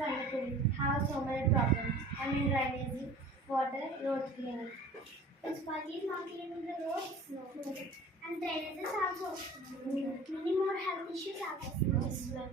wonderful. Have so many problems. I mean drainage, water, road cleaning. Municipality is not cleaning the roads, no. And drainages also. Many more health issues are possible. Yes, ma'am.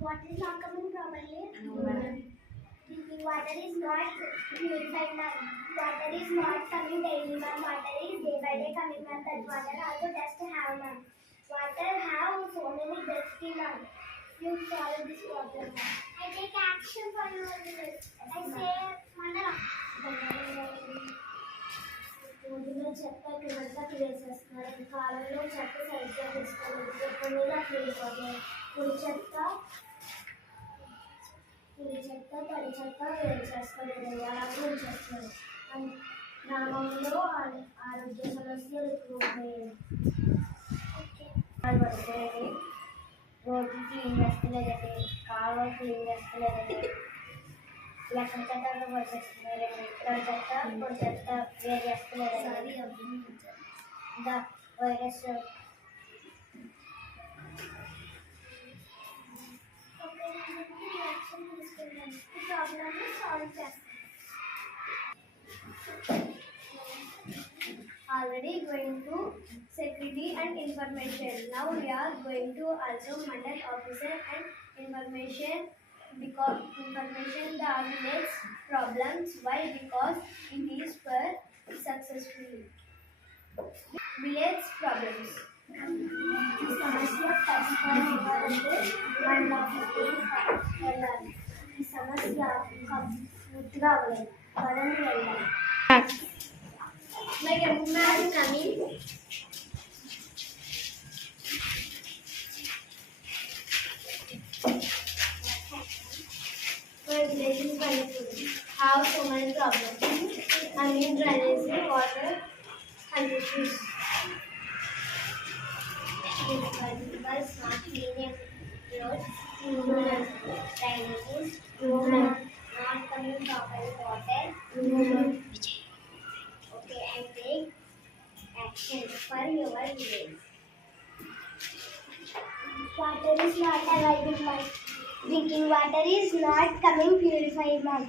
Water is not coming properly. No, ma'am. Drinking water is not purified, ma'am. Water is not coming daily, ma'am. Water is day by day coming, ma'am. That water also just have, ma'am. Water have so many dirty, ma'am. You solve this problem, ma'am. I take action for you. I say, Mandala. రోజులో చెత్త కింద వేసేస్తున్నారు కాలంలో చెత్త సరిగ్గా తీసుకోలేదు ఎప్పటి మీద అట్లా వెళ్ళిపోతుంది పొడి చెత్త తడి చెత్త వేరు చేసుకోలేదు అలా కూడా చేస్తారు గ్రామంలో ఆరోగ్య సమస్యలు ఎక్కువ ఉంటాయి పడిపోయాయి రోడ్లు క్లీన్ చేస్తలేదండి కాలువ క్లీన్ చేస్తలేదండి ఎక్కడ చెత్త అక్కడ పడిచేస్తున్నారండి ఇక్కడ చెత్త పొడి చెత్త వేరు చేస్తలేదండి ఇంకా virus already going to security and information. Now we are going to also mandal officer and information because information the village problems. Why? Because it is for successful village problems. ఈ సమస్య పరిష్కారం ఇవ్వాలంటే మండల ఆఫీస్కి వెళ్ళాలి ఈ సమస్య పూర్తిగా అవ్వలేదు పదండి వెళ్ళాలి Like a man coming. My village is wonderful. Have so many problems. I mean drainage, water, and issues. Was not cleaning roads, drainages, not coming proper water. Okay, and take action for your village. Water is not arriving, ma'am. Drinking water is not coming purified, ma'am.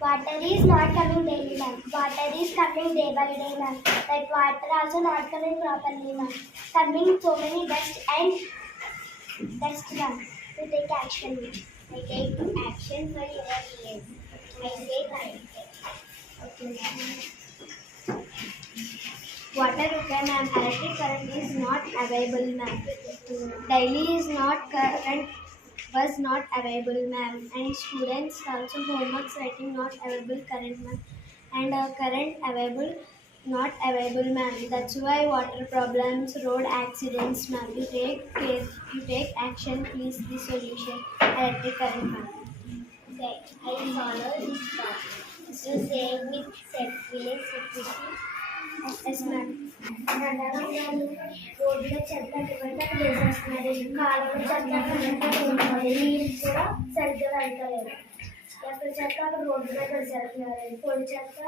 Water is not coming daily, ma'am. Water is coming day by day, ma'am. That water also not coming properly, ma'am. Coming so many dust, ma'am. To take action, ma'am. I take action for your village. I take action. Okay, ma'am. Water, okay, ma'am. Electric current is not available, ma'am. Daily is not current was not available, ma'am. And students also homework writing not available current, ma'am. And current available not available, ma'am. That's why water problems, road accidents, ma'am. You take action, please. The solution electric current, ma'am. Okay, I follow this path. To save with village security. Yes, ma'am. రోడ్లో చెత్త వేసేస్తున్నారు కాలువలో చెత్త నీళ్ళు కూడా సరిగ్గా వెళ్తలేదు ఎక్కడ చెత్త అక్కడ రోడ్డు మీద వేసేస్తున్నారండి పొడి చెత్త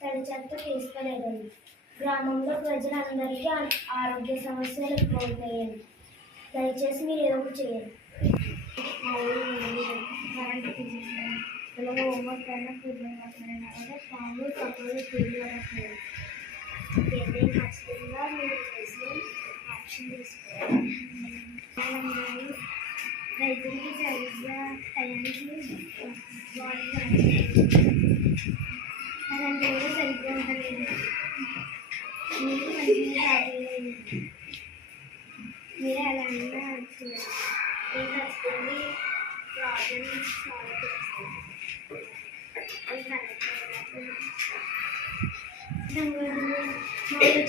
తడి చెత్త తీసుకోలేదండి గ్రామంలో ప్రజలందరికీ ఆరోగ్య సమస్యలు ఎక్కువ అవుతాయండి దయచేసి మీరు ఏదో ఒకటి చేయండి కరెంట్ తీసేసాను పిల్లలు హోంవర్క్ అయినా ఫీల్డింగ్ వస్తున్నాయి పాములు తప్పులు ఫీల్డ్ వస్తున్నాయి ఏదైనా ఖచ్చితంగా మీరు చేసి యాక్షన్ తీసుకోవాలి రైతులకి సరిగ్గా టైంకి వాటర్ అలాంటి కూడా సరిగ్గా ఉండలేదు మీరు మంచిగా తాగలేదు మీరు ఎలా అయినా చేయాలి నేను ఖచ్చితంగా ప్రాబ్లమ్ సాల్వ్ చేస్తాను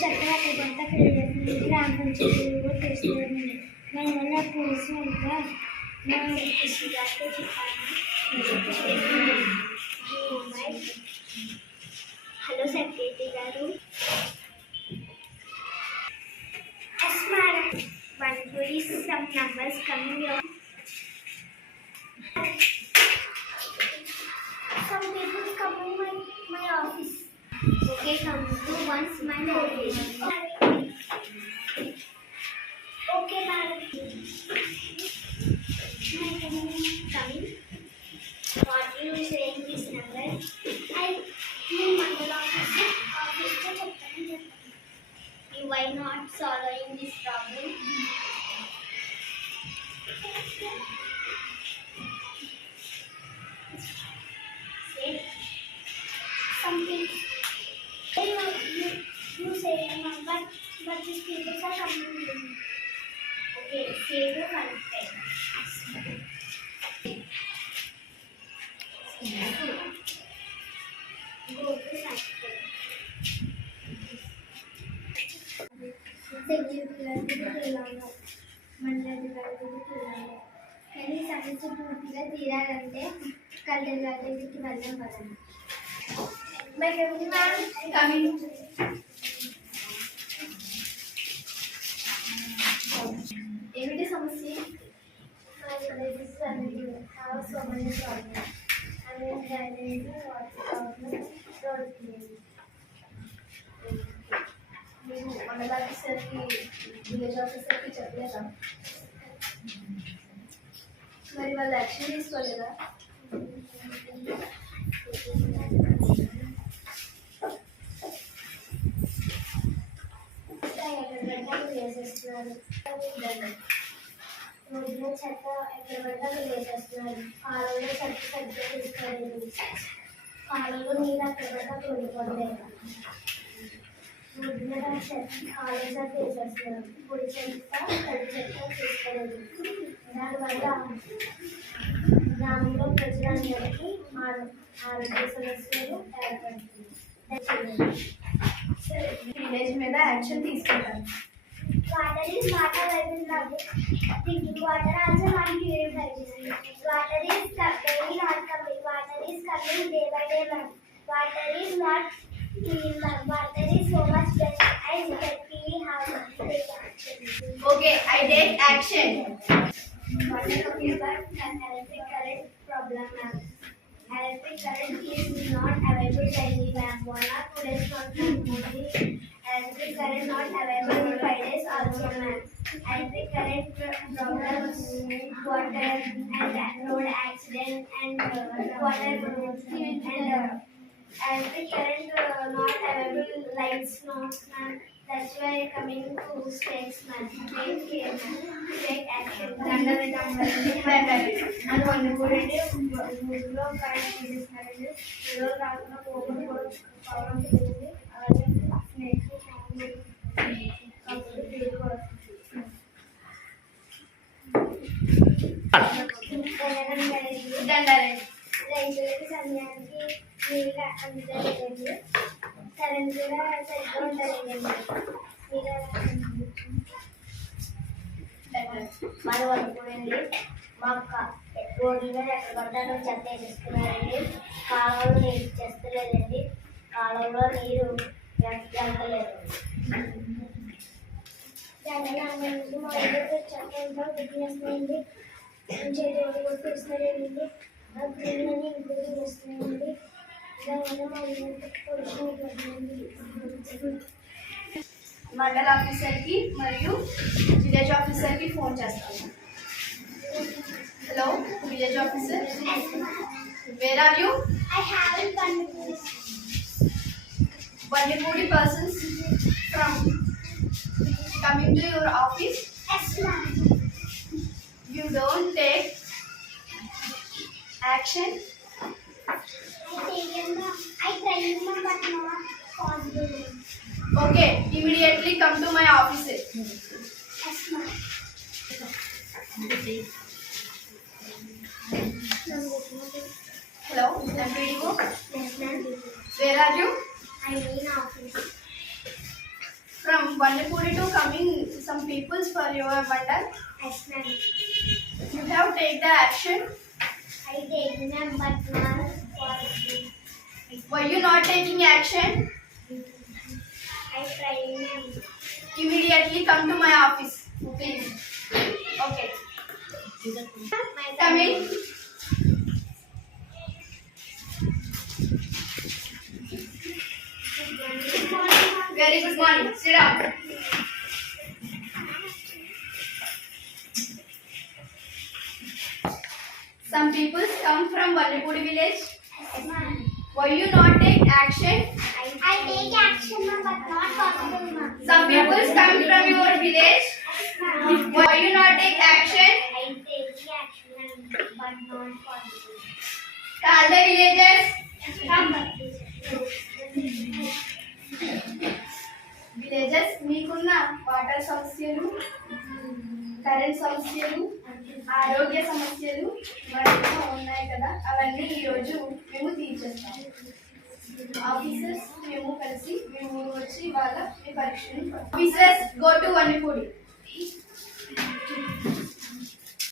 చక్కగా కొంత పెళ్ళి గ్రామ పంచాయతీ కూడా చేస్తున్నాను దానివల్ల పోలీసు ఇంకా మా కృషి గారితో చెప్పాను హలో సెక్రటరీ గారు yes madam 1 some numbers coming your some people coming my office. Okay, come to once my office. Okay, madam. Coming. Problems పూర్తిగా తీరాలంటే కలెక్టర్ గారి దగ్గరికి వెళ్దాం పదండి. ఏమిటి సమస్య? మీరు మండల ఆఫీసర్కి విలేజ్ ఆఫీసర్కి చెప్పలేదా? మరి వాళ్ళు యాక్షన్ తీసుకోలేదా? రోడ్లో చెత్త ఎక్కడ పడితే అక్కడ వేసేస్తున్నారు. కాలంలో చెత్త సరిగ్గా తీసుకోలేదు. కాలంలో నీరు అక్కడ పడితే అక్కడ ఉండిపోతుంది. రోడ్డు మీద కాలం చెత్త వేసేస్తున్నారు. పొడి చెత్త తడి చెత్త తీసుకోలేదు. దానివల్ల గ్రామంలో ప్రజలందరికీ ఆరోగ్య సమస్యలు ఏర్పడుతుంది. విలేజ్ మీద యాక్షన్ తీసుకుంటారు. Water is not available. Drinking water also not purified. Water is daily not coming. Water is coming day by day. Water is not clean. Water is so much best. I exactly how to take action. Okay, I take action. Water fever and electric current problem. Electric current is not available daily. 1 or 2 days not only. Electric current not available in 5 days also, ma'am. Electric current problems, water and road accident and water and electric current not available lights, not, ma'am. That's why coming to states, ma'am. Take care, ma'am. Take action. అది వండుకోండి. ఊళ్ళో కరెంట్ తీసేస్తున్నారండి. ఈరోజు రాకుండా పోకుండా కూడా పవర్ తెలియదు. అలాగే స్నేక్స్ రైతులకి సమయానికి నీళ్ళు అందలేదండి. కరెంట్ కూడా సరిగ్గా ఉండలేదండి. మరి వండుకోండి. మా రోడ్ల మీద ఎక్కడ పడతారో చెత్త వేసేస్తున్నారండి. కాలువలో నీరు చేస్తలేదండి. కాలువలో నీరు వెళ్తలేదు. మా ఇంట్లో చెత్త అంతా పెట్టేస్తున్నాయండి. చేతి కూడా తీస్తున్నారండి. క్లీన్ అని ఇంటికి వస్తున్నాయండి. దానివల్ల మా ఇంట్లో పొల్యూషన్ అయిపోతుందండి. మండల ఆఫీసర్కి మరియు విలేజ్ ఆఫీసర్కి ఫోన్ చేస్తాను. Hello village officer, where are you? I haven't done this. Vandipudi persons from coming to your office. Yes, ma'am. You don't take action. I tried, ma'am, but not possible. Okay, immediately come to my office. Yes, ma'am. Hello, MPDO. Yes, ma'am. Where are you? I in office. From Vandipudi to coming some peoples for your mandal. Yes, ma'am. You have take the action. I take, ma'am, but not possible. Why you not taking action? I tried, ma'am. Immediately come to my office, please. Okay. Come in. Very good morning. Sit down. Some people come from Vandipudi village. Yes, ma'am. Why you not take action? I take action, ma'am, but not possible, ma'am. Some people come from your village. Ma'am. Why you not take action? I take action, ma'am, but not possible. Call the villagers. Villages మీకున్న వాటర్ సమస్యలు, కరెంట్ సమస్యలు, ఆరోగ్య సమస్యలు మరెన్నో ఉన్నాయి కదా, అవన్నీ ఈరోజు మేము తీర్చేస్తాం. ఆఫీసర్స్ మేము కలిసి మీ ఊరు వచ్చి వాళ్ళ మీ పరీక్షను ఆఫీసర్స్ గో టు వండిపూడి.